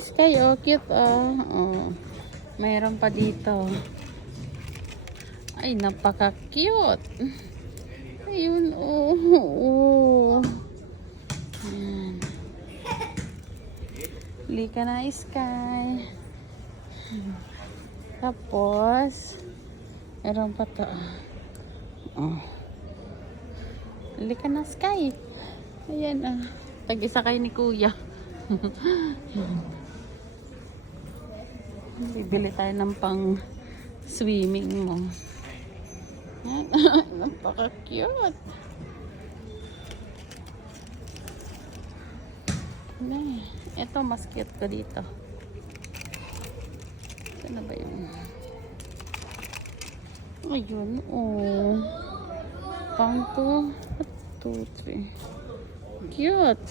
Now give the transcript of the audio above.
Sky, oh, cute, oh. Oh. Mayroon pa dito. Ay, napaka-cute. Ayun, oh. Oh. Ayan. Lika na, Sky. Tapos, meron pa to. Oh. Lika na, Sky. Ayan, ah. Tag-isa kayo ni Kuya. Bibili tayo ng pang swimming mo. Napaka-cute. Ito mas cute ko dito. Saan ba yun? Ayun, oh. Pang 2, 2, 3. Cute.